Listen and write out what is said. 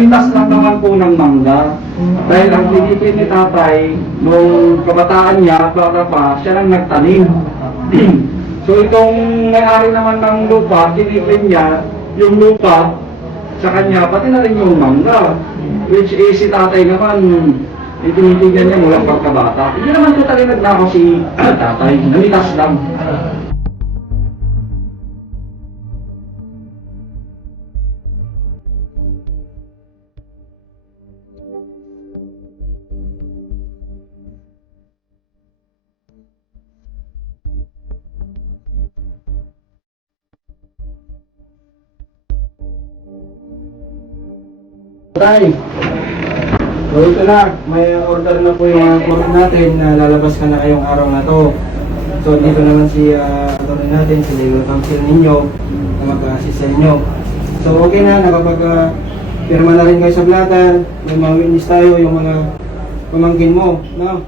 namitas lang naman po ng mangga. Dahil ang tinipid ni tatay, nung kabataan niya, bata pa, siya lang nagtanim. So itong may-ari naman ng lupa, tinipid niya yung lupa sa kanya, pati na rin yung mangga. Which is si tatay naman, itinitigan niya mula pagkabata. Hindi naman ko talaga nagnakaw si tatay, namitas lang. Tay, so ito na, may order na po yung court natin na lalabas ka na ngayong araw na to. So dito naman si attorney natin, si legal counsel ninyo na mag-assist sa inyo. So okay na, nakapag-pirma na rin kayo sa blatter, may mga witness tayo, yung mga pamangkin mo, no?